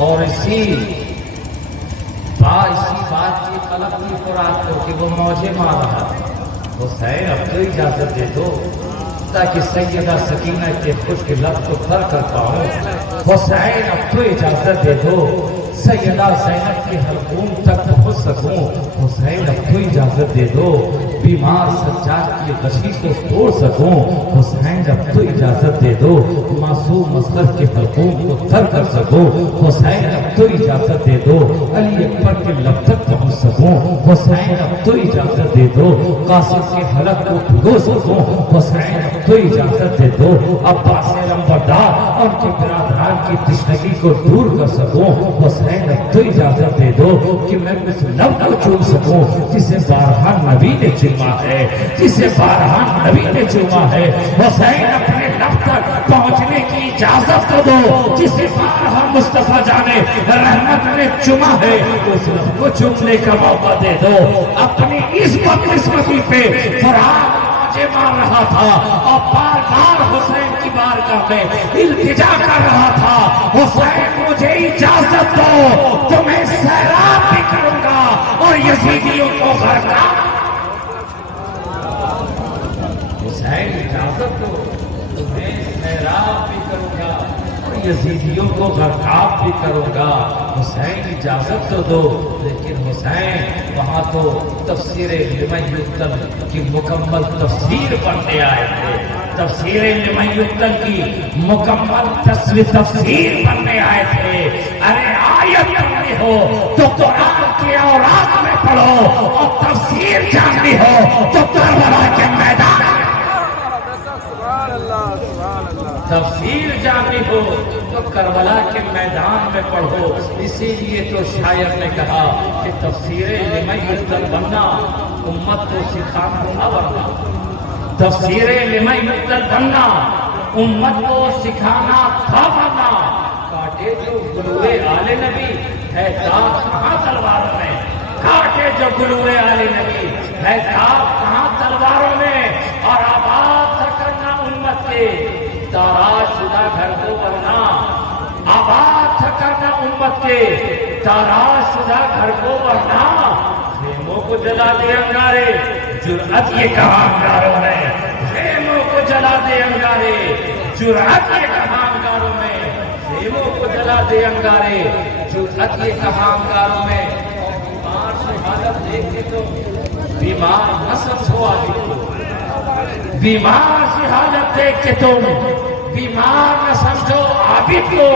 اور اسی بات کی طلب کی خوراک کو کہ وہ موجے مار رہا ہے، حسین اب تو اجازت دے دو تاکہ سیدہ سکینہ کے خشک لب کو تر کر پاؤں، حسین اب تو اجازت دے دو سیدہ زینب کے حلقوم تک پہنچ سکوں، حسین اب تو اجازت دے دو بیمار سجاد کی غشی کو توڑ سکوں، حسین اب تو اجازت دے دو معصوم اصغر کے حلقوم کو تر کر سکوں، حسین اب تو اجازت دے دو علی اکبر کے لب تک پہنچ سکوں، حسین اب تو اجازت دے دو قاسم کے حلق کو بھگو سکوں، حسین اب تو اجازت دے دو عباس علمبردار اور ان کے برادران کی تشنگی کو دور کر سکوں، حسین اب تو اجازت دے دو کہ میں اس لب کو چوم سکوں جسے بارہا نبی نے چوما ہے، جسے بارہا نبی نے چوما ہے، حسین اپنے لب تک پہنچنے کی اجازت کو دو جسے بارہا مصطفیٰ جانے رحمت نے چوما ہے، اس لب کو چومنے کا موقع دے دو، اپنی اس بدقسمتی پہ فرات مار رہا تھا اور بار بار حسین کی بارگاہ میں التجا کر رہا تھا، حسین مجھے اجازت دو تو میں سیراب بھی کروں گا اور یزیدیوں کو غرقاب، حسین اجازت دو تو میں سیراب بھی کروں گا اور یزیدیوں کو غرقاب بھی کروں گا، حسین اجازت تو دو، لیکن حسین وہاں تو تفسیر لمن یقتل کی مکمل تفسیر پڑھنے آئے تھے، تفسیر لمن یقتل کی مکمل تفسیر پڑھنے آئے تھے، ارے آیت پڑھنی ہو تو قرآن کے اوراق میں پڑھو اور تفسیر جاننی ہو تو کربلا کے میدان میں، تفسیر جاننی ہو تو کربلا کے میدان میں پڑھو، اسی لیے تو شاعر نے کہا کہ تفسیر لمن یقتل بننا امت کو سکھانا نہ بننا، تفسیر لمن یقتل بننا امت کو سکھانا تھا بننا، کاٹے جو گلوے آل نبی ہے داغ کہاں تلواروں میں، کاٹے جو گلوے آل نبی ہے داغ کہاں تلواروں میں، اور آباد کرنا امت کے تاراج شدہ گھر کو بننا، آباد کرنا امت کے تاراج شدہ گھر کو بننا، خیموں کو جلا دے انگارے، جرأت یہ کہاں انگاروں میں، خیموں کو جلا دے انگارے، جرأت یہ کہاں انگاروں میں، خیموں کو جلا دے انگارے، جرأت یہ کہاں انگاروں میں، اور بیمار سے حالت دیکھ کے تو بیمار نہ سمجھو آدمی کو، بیمار سے حالت دیکھ کے تم بیمار نہ سمجھو عابد کو،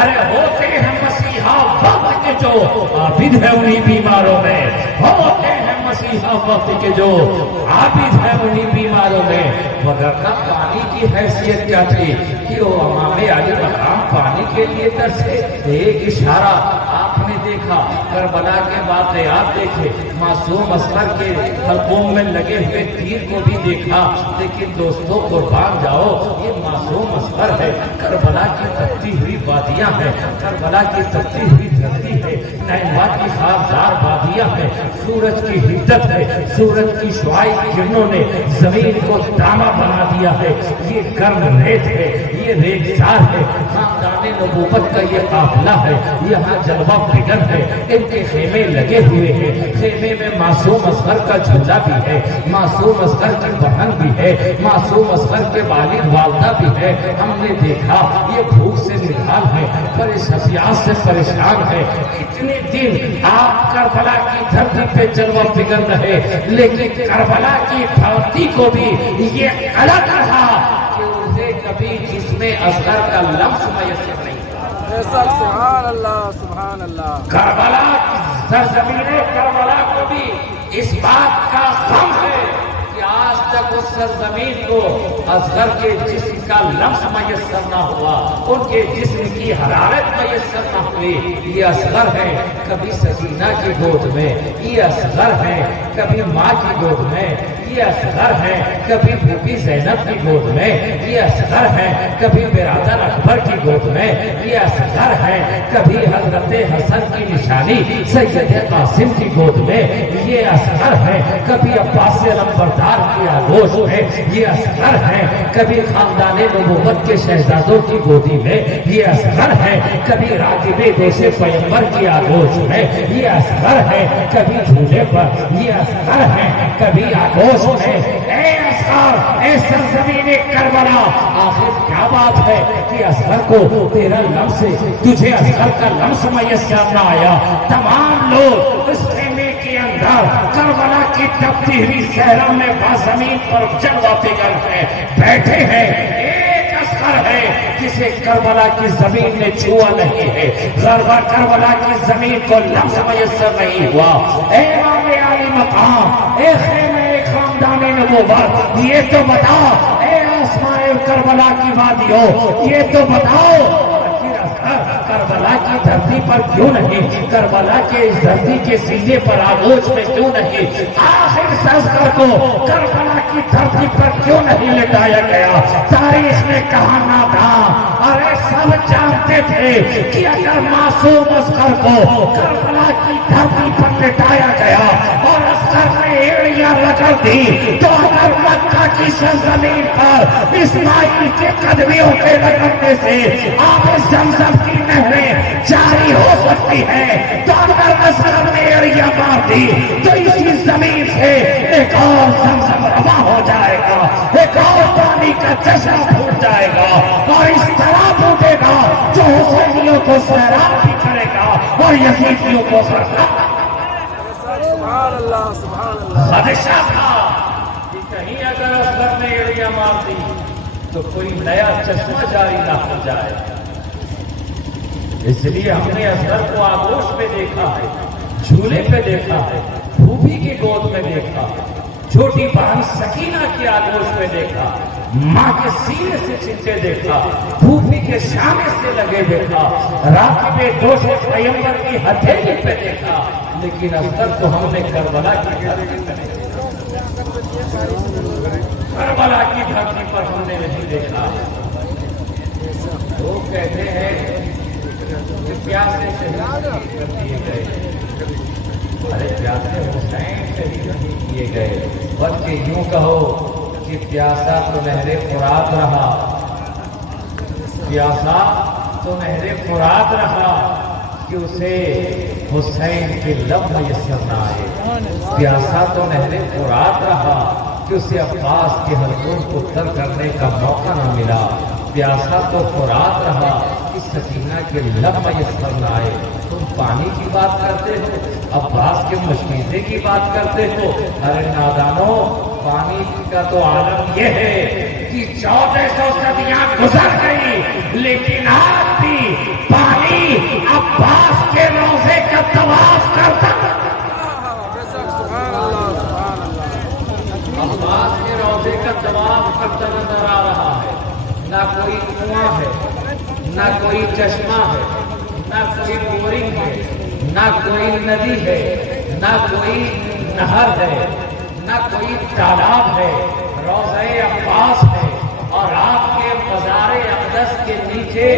ارے ہوتے ہیں مسیحا وقت کے جو عابد ہے انہی بیماروں میں، ہوتے ہیں مسیحا وقت کے جو عابد ہے انہی بیماروں میں، وگرنہ پانی کی حیثیت کیا تھی کہ وہ امام علی مقام پانی کے لیے ترسے، ایک اشارہ آپ نے دیکھا، کربلا کے واقعات دیکھے، معصوم اصغر کے حلقوم میں لگے ہوئے تیر کو بھی دیکھا، لیکن دوستوں قربان جاؤ یہ معصوم اصغر ہے، کربلا کی تپتی ہوئی وادیاں ہیں، کربلا کی تپتی ہوئی دھرتی ہے، نینوا کی خارزار وادیاں ہیں، سورج کی حدت ہے، سورج کی شعاعی کرنوں نے زمین کو داما بنا دیا ہے، یہ گرم ریت ہے، یہ ریگزار ہے، خاندان نبوت کا یہ قافلہ ہے، یہاں جلوہ فکر ہے، ان کے خیمے لگے ہوئے ہیں، خیمے میں معصوم اصغر کا جھولا بھی ہے، معصوم اصغر کی بہن بھی ہے، معصوم اصغر کے والد والدہ بھی ہے، ہم نے دیکھا یہ بھوک سے نڈھال ہے، پریشانیات سے پریشان ہے، اتنے دن آپ کربلا کی دھرتی پہ جلوہ فکر رہے، لیکن کربلا کی دھرتی کو بھی یہ الگ رہا کہ اسے کبھی جسم اصغر کا لمس میسر نہیں، سبحان اللہ سبحان اللہ، کربلا سرزمین کربلا کو بھی اس بات کا غم ہے کہ آج تک اس سرزمین کو اصغر کے جسم کا لمس میسر نہ ہوا، ان کے جسم کی حرارت میسر نہ ہوئی، یہ اصغر ہے کبھی سکینہ کی گود میں، یہ اصغر ہے کبھی ماں کی گود میں، یہ اصغر ہیں کبھی بھوپی زینب کی گود میں، یہ اصغر ہیں کبھی برادر اکبر کی گود میں، یہ اصغر ہیں کبھی حضرت حسن کی نشانی سید قاسم کی گود میں، یہ اصغر ہیں کبھی عباس علمبردار کی آغوش میں، یہ اصغر ہیں کبھی خاندان نبوت کے شہزادوں کی گودی میں، یہ اصغر ہیں کبھی راکب دوش پیغمبر کی آغوش میں، یہ اصغر ہیں کبھی جھولے پر، یہ اصغر ہیں کبھی آغوش میں۔ اے اصغر، اے سرزمین کربلا، آخر کیا بات ہے کہ اصغر کو تیرا لمس سے تجھے اصغر کا لمس میسر نہ آیا؟ تمام لوگ اس خیمے کے اندر کربلا کی تپتی ہوئی صحرا میں زمین پر جلوہ فکر ہے بیٹھے ہیں، ایک اصغر ہے جسے کربلا کی زمین نے چھوا نہیں ہے، کربلا کی زمین کو لمس میسر نہیں ہوا۔ اے امام عالی مقام، اے خیمہ خاندان نبوت، یہ تو بتاؤ، اے آسماء کربلا کی وادیوں، یہ تو بتاؤ کربلا کی دھرتی پر کیوں نہیں، کربلا کے اس دھرتی کے سینے پر آغوش میں کیوں نہیں، آخر اس اصغر کو کربلا کی دھرتی پر کیوں نہیں لٹایا گیا؟ تاریخ میں کہانا تھا، ارے سب جانتے تھے کہ اگر معصوم اصغر کو کربلا کی دھرتی پر لٹایا گیا اور اصغر نے ایڑیاں رگڑ دی تو اگر مکہ کی سرزمین پر اسماعیل کے قدمیوں کے رگڑنے سے آب زمزم کی نہریں جاری ہو سکتی ہے، تو اگر اصغر نے ایڑیاں مار دی تو اسی زمین سے ایک اور زمزم رواں ہو جائے گا، ایک اور پانی کا چشمہ پھوٹ جائے گا، اور اس طرح پھوٹے گا جو حسینیوں کو سیراب بھی کرے گا اور یزیدیوں کو سبحان اللہ سبحان اللہ۔ خدشہ تھا کہ کہیں اگر اصغر نے ایڑیاں مار دی تو کوئی نیا چشمہ جاری نہ ہو جائے، اس لیے ہم نے اصغر کو آغوش میں دیکھا ہے، جھولے پہ دیکھا ہے، پھوپھی کی گود میں دیکھا، چھوٹی بہن سکینہ کی آغوش میں دیکھا، ماں کے سینے سے چمٹے دیکھا، پھوپھی کے شانے سے لگے دیکھا، راکب دوش پیغمبر کی ہتھیلی پہ دیکھا، لیکن اصغر کو ہم نے کربلا کی دھرتی پر کربلا کی دھرتی پر ہم نے نہیں دیکھا۔ لوگ کہتے ہیں کہ پیاسے شہید کر دیے گئے، ارے پیاسے حسین شہید نہیں کیے گئے، بلکہ یوں کہو کہ پیاسا تو نہر فرات رہا، پیاسا تو نہر فرات رہا کہ اسے حسین کے لب میسر نہ آئے، پیاسا تو نہر فرات رہا کہ اسے عباس کے حلقوں کو تر کرنے کا موقع نہ ملا، پیاسا تو فرات رہا کہ سکینہ کے لب میسر نہ آئے۔ تم پانی کی بات کرتے ہو، عباس کے مشکیزے کی بات کرتے ہو، ارے نادانو، پانی کا تو عالم یہ ہے کہ 1400 صدیاں گزر گئی لیکن آج بھی پانی عباس کے روزے کا طواف کرتا، عباس کے روزے کا طواف کرتا نظر آ رہا ہے۔ نہ کوئی کنواں ہے، نہ کوئی چشمہ ہے، نہ کوئی بورنگ ہے، نہ کوئی ندی ہے، نہ کوئی نہر ہے، نہ کوئی تالاب ہے، روضہ عباس ہے، اور آپ کے مزار اقدس کے نیچے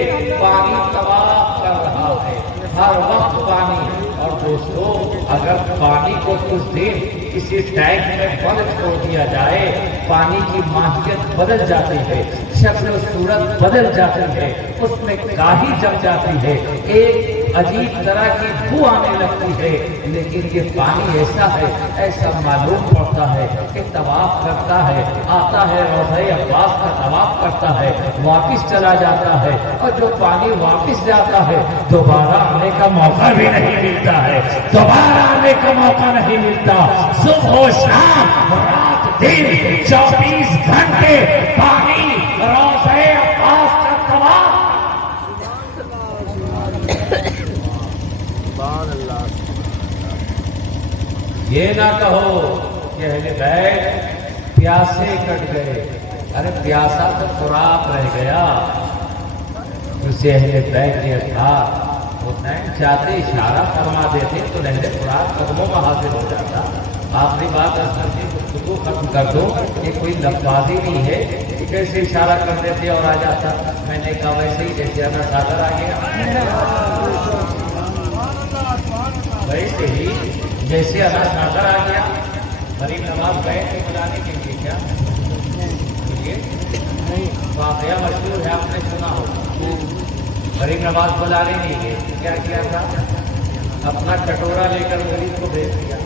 پانی طواف کر رہا ہے، ہر وقت پانی۔ اور دوستو، اگر پانی کو کچھ دیر کسی ٹینک میں بند چھوڑ دیا جائے، پانی کی ماہیت بدل جاتی ہے، شکل و صورت بدل جاتی ہے، اس میں کاہی جم جاتی ہے، ایک عجیب طرح کی بو آنے لگتی ہے، لیکن یہ پانی ایسا ہے، ایسا معلوم پڑتا ہے کہ طواف کرتا ہے، آتا ہے روضہ عباس کا طواف کرتا ہے، واپس چلا جاتا ہے، اور جو پانی واپس جاتا ہے دوبارہ آنے کا موقع بھی نہیں ملتا ہے، دوبارہ آنے کا موقع نہیں ملتا۔ صبح و شام، رات دن، 24 گھنٹے پانی روضہ عباس کا طواف۔ یہ نہ کہو کہ اہل بیت پیاسے کٹ گئے، ارے پیاسا تو فرات رہ گیا، اسے اہل بیت کے اطہار حسین چاہتے اشارہ فرما دیتے تو نہر فرات قدموں میں حاصل ہو جاتا۔ آخری بات اس گفتگو ختم کر دو کہ کوئی لفظی نہیں ہے کہ کیسے اشارہ کر دیتے اور آ جاتا. میں نے کہا ویسے ہی جیسے انا ساگر آ گیا ویسے ہی جیسے انا ساگر آ گیا. غریب نواز گئے تھے بلانے کے لیے کیا واقعہ مشہور ہے آپ نے سنا ہو. غریب نواز بلانے نہیں گئے کیا کیا تھا اپنا کٹورا لے کر غریب کو بھیج دیا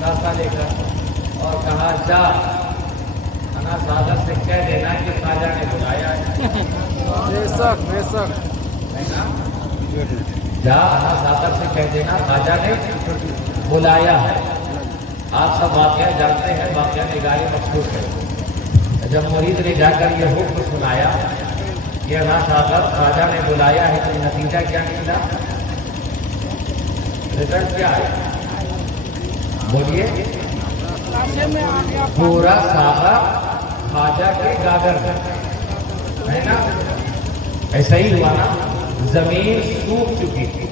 راستہ لے کر اور کہا جا انا ساگر سے کہہ دینا کہ خواجہ نے بلایا ہے. بے شک بے شک. جا انا ساگر سے کہہ دینا خواجہ نے بلایا ہے. آپ سب واقعہ جانتے ہیں واقعہ نگاری مخصوص ہے. جب مرید نے جا کر یہ حکم سنایا کہ انا ساگر خواجہ نے بلایا ہے تو نتیجہ کیا نکلا رزلٹ کیا ہے بولیے پورا ساگر خواجہ کے گاگر ہے نا. ایسا ہی ہوا نا زمین سوکھ چکی تھی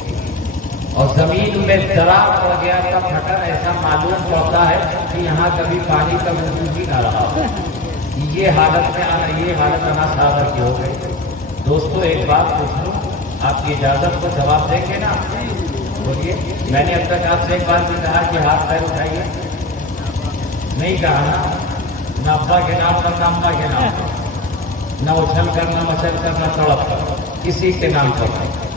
اور زمین میں درار ہو گیا تھا پھٹن. ایسا معلوم پڑتا ہے کہ یہاں کبھی پانی کا وجود ہی نہ رہا. یہ حالت انا ساگر کی ہو گئی. دوستو ایک بات پوچھ لوں آپ کی اجازت کو جواب دیں گے نا بولیے. میں نے اب تک آپ سے ایک بات بھی کہا کہ ہاتھ پیر اٹھائیے نہیں کہا نا. نہ ابا کے نام پر نہ اماں کے نام پر نہ اچھل کر نہ مچل کر نہ تڑپ کر کسی کے نام پر.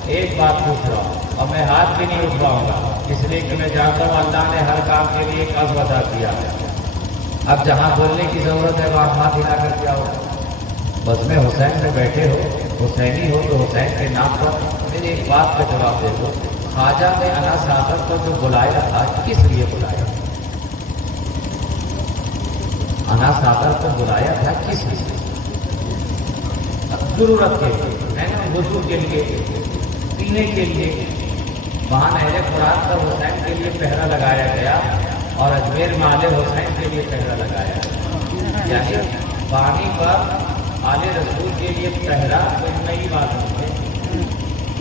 ایک بات پوچھ رہا ہوں اور میں ہاتھ بھی نہیں اٹھواؤں گا اس لیے کہ میں جانتا ہوں اللہ نے ہر کام کے لیے ایک عزم ادا کیا ہے. اب جہاں بولنے کی ضرورت ہے وہاں ہاتھ ہلا کر کیا ہو. بس میں حسین میں بیٹھے ہو حسینی ہو تو حسین کے نام پر میری ایک بات کا جواب دے دو. خواجہ نے انا ساگر کو جو بلایا تھا کس لیے بلایا انا ساگر کو بلایا تھا کس لیے. ضرورت کے لیے ہے نا وضو کے لیے پینے کے لیے. وہاں نہر فرات پر حسین کے لیے پہرا لگایا گیا اور اجمیر میں آل حسین کے لیے پہرا لگایا گیا. یعنی پانی پر آل رسول کے لیے پہرا کوئی نئی بات نہیں ہے.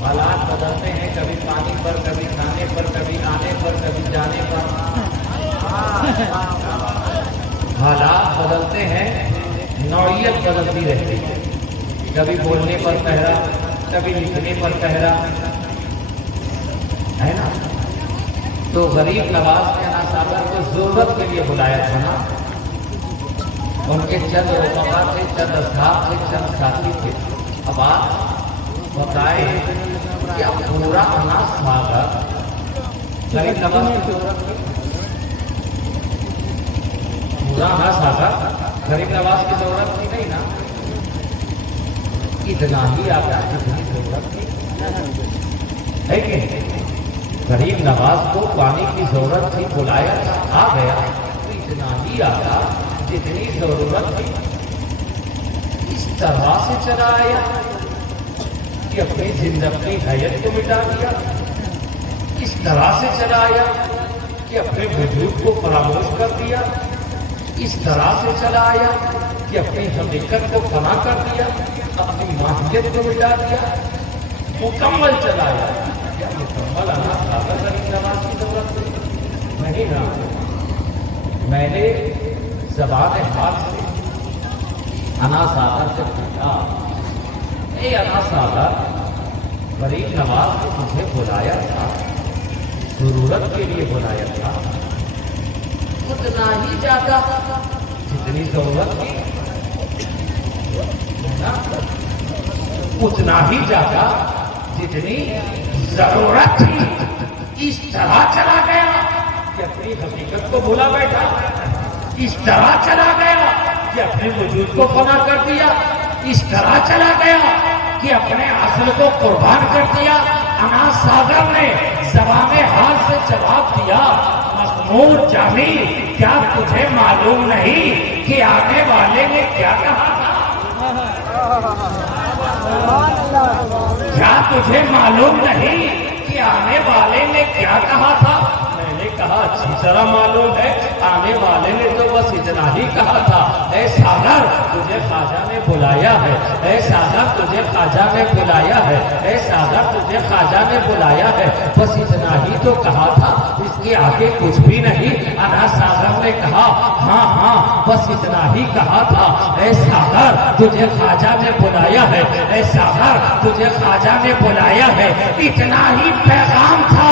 حالات بدلتے ہیں کبھی پانی پر کبھی کھانے پر کبھی آنے پر کبھی جانے پر. حالات بدلتے ہیں نوعیت بدلتی رہتی ہے. کبھی بولنے پر پہرا کبھی لکھنے پر پہرا ہے نا. تو غریب نواز نے انا ساگر کو ضرورت کے لیے بلایا تھا نا. ان کے چند رفقا تھے چند اصحاب تھے چند ساتھی تھے. اب آپ بتائیں کیا پورا انا ساگر غریب نواز کی ضرورت تھی. پورا انا ساگر غریب نواز کی ضرورت تھی نہیں نا. اتنا ہی آتا جتنی ضرورت تھی ہے کہ غریب نواز کو پانی کی ضرورت تھی بلایا آ گیا تو اتنا ہی آتا جتنی ضرورت تھی. اس طرح سے چلا آیا کہ اپنی زندگی حیت کو مٹا دیا. اس طرح سے چلا آیا کہ اپنے وجود کو فراموش کر دیا. اس طرح سے چلا آیا کہ اپنی حقیقت کو فنا کر دیا اپنی ماہیت کو مٹا دیا. مکمل چلا آیا. کیا مکمل انا ساگر غریب نواز کی ضرورت نہیں رہا. میں نے زبان ہاتھ سے انا ساگر سے پوچھا اے انا ساگر غریب نواز نے تجھے بلایا تھا ضرورت کے لیے بلایا تھا اتنا ہی جاتا جتنی ضرورت تھی اتنا ہی جاتا جتنی ضرورت تھی. اس طرح چلا گیا کہ اپنی حقیقت کو بھولا بیٹھا. اس طرح چلا گیا کہ اپنے وجود کو فنا کر دیا. اس طرح چلا گیا کہ اپنے اصل کو قربان کر دیا. انا ساگر نے زبان حال سے جواب دیا مخمور جامی کیا تجھے معلوم نہیں کہ آنے والے نے کیا کہا تھا. کیا تجھے معلوم نہیں کہ آنے والے نے کیا کہا تھا. میں نے نے کہا اچھی طرح معلوم ہے، آنے والے نے تو بس اتنا ہی کہا تھا، اے ساغر تجھے خواجہ نے بلایا ہے، اے ساغر تجھے خواجہ نے بلایا ہے، اے ساغر تجھے خواجہ نے بلایا ہے، بس اتنا ہی تو کہا تھا، اس کے آگے کچھ بھی نہیں۔ انا ساغر نے کہا ہاں ہاں بس اتنا ہی کہا تھا، اے ساغر تجھے خواجہ نے بلایا ہے، اے ساغر تجھے خواجہ نے بلایا ہے، اتنا ہی پیغام تھا۔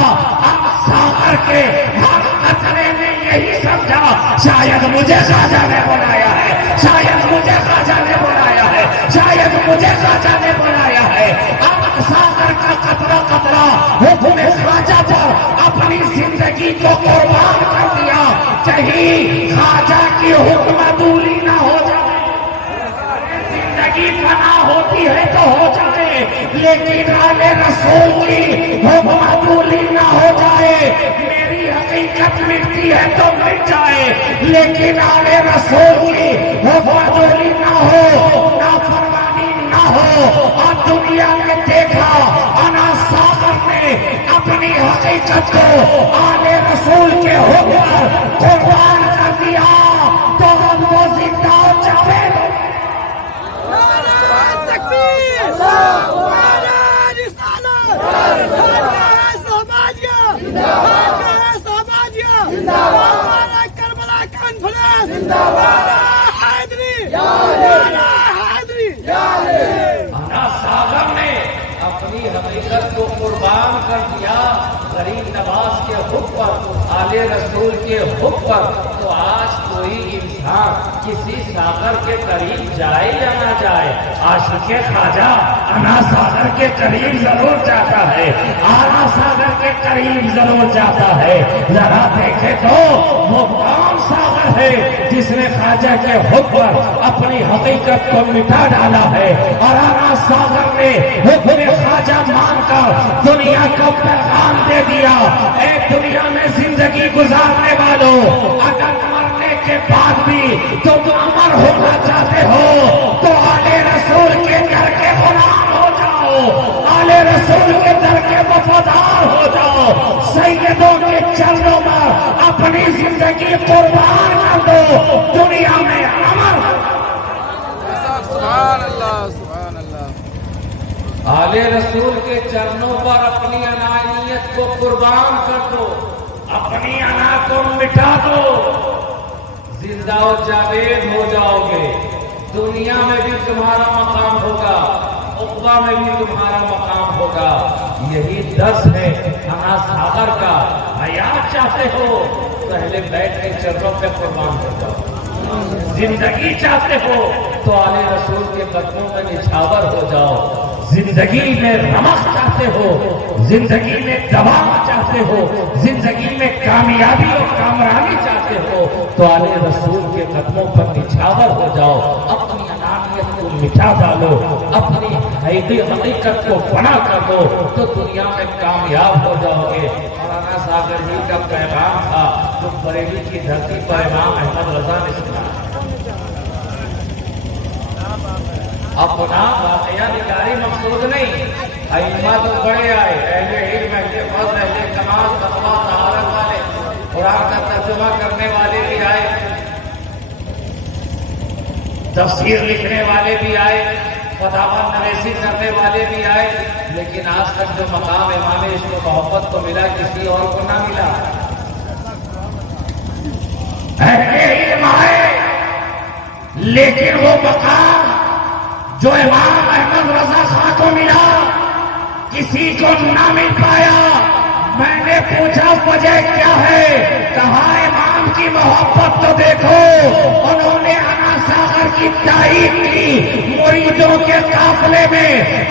اب ساغر کے ہر قطرے نے یہی سمجھا شاید مجھے خواجہ نے بلایا ہے، شاید مجھے خواجہ نے بلایا ہے، شاید مجھے خواجہ نے بلایا ہے۔ اب ساغر کا قطرہ قطرہ حکم خواجہ پر اپنی زندگی کو قربان کر دیا، کہیں خواجہ کی حکم عدولی نہ ہو جائے۔ زندگی فنا ہوتی ہے تو ہو جائے، لیکن آل رسول کی حکم عدولی نہ ہو جائے۔ میری حقیقت مٹتی ہے تو مٹ جائے، لیکن آل رسول کی حکم عدولی نہ ہو، نافرمانی نہ ہو۔ اور دنیا نے دیکھا انا ساغر نے اپنی حقیقت کو آل رسول کے حکم پر قربان کر دیا، تو ہم وہ زندہ جاوید انا ساغر نے اپنی حقیقت کو قربان کر دیا غریب نواز کے حکم پر، آل رسول کے حکم پر۔ تو آج کوئی انسان کسی ساغر کے قریب جائے یا نہ جائے، عاشق خواجہ انا ساغر کے قریب ضرور جاتا ہے، آنا ساغر کے قریب ضرور جاتا ہے۔ ذرا دیکھے تو وہ کون ساغر ہے جس نے خواجہ کے حکم پر اپنی حقیقت کو مٹا ڈالا ہے، اور آنا ساغر نے حکم خواجہ مان کر دنیا کو پیغام دے دیا، اے دنیا میں زندگی گزارنے والوں، اگر مرنے کے بعد بھی تم امر ہونا چاہتے ہو تو آل رسول کے در کے غلام ہو جاؤ، آل رسول کے در کے وفادار ہو جاؤ، سیدوں کے چرنوں پر اپنی زندگی قربان کر دو، دنیا میں امر۔ سبحان اللہ سبحان اللہ۔ آل رسول کے چرنوں پر اپنی انانیت کو قربان کر دو، اپنی انا کو مٹا دو، زندہ و جاوید ہو جاؤ گے، دنیا میں بھی تمہارا مقام ہوگا، عقبہ میں بھی تمہارا مقام ہوگا۔ یہی درس ہے انا ساغر کا۔ حیات چاہتے ہو پہلے بیٹھ کے چرنوں پہ قربان ہو جاؤ، زندگی چاہتے ہو تو آل رسول کے قدموں میں نچھاور ہو جاؤ، زندگی میں رمق چاہتے ہو، زندگی میں دوام چاہتے ہو، زندگی میں کامیابی اور کامرانی چاہتے ہو تو آل رسول کے قدموں پر نچھاور ہو جاؤ، اپنی انانیت کو مٹا ڈالو، اپنی حقیقت کو فنا کر دو تو دنیا میں کامیاب ہو جاؤ گے۔ اور انا ساغر جی کا پیغام تھا جو بریلی کی دھرتی پر امام احمد رضا نے سنا۔ اپنا واقعہ نگاری مقصود نہیں، ائمہ تو بڑے آئے، اہل علم، اہل فضل، اہل کمال، تقویٰ، طہارت والے، قرآن کا ترجمہ کرنے والے بھی آئے، تفسیر لکھنے والے بھی آئے، فتاوی نویسی کرنے والے بھی آئے، لیکن آج تک جو مقام امام عشق و محبت کو ملا کسی اور کو نہ ملا۔ اہل علم آئے لیکن وہ مقام جو امام احمد رضا خان کو ملا کسی کو نہ مل پایا۔ میں نے پوچھا وجہ کیا ہے، کہا امام کی محبت تو دیکھو، انہوں نے انا ساغر کی تائید کی، مریدوں کے قافلے میں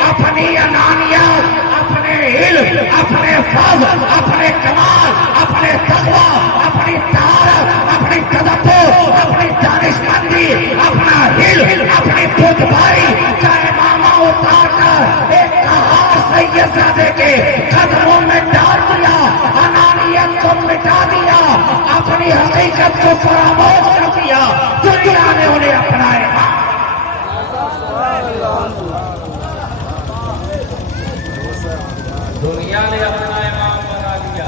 اپنی انانیت، اپنے علم، اپنے فضل، اپنے کمال، اپنے تقویٰ، اپنی طہارت، اپنی تدبر، اپنی دانشمندی، اپنا علم، اپنی خودباری کا امامہ اتار کر ایک کہا سیدزادے کے قدموں میں ڈال دیا، انانیت کو مٹا دیا، اپنی حقیقت کو فراموش کر دیا، دنیا نے انہیں اپنایا۔ دنیا نے اپنا امام بنا لیا۔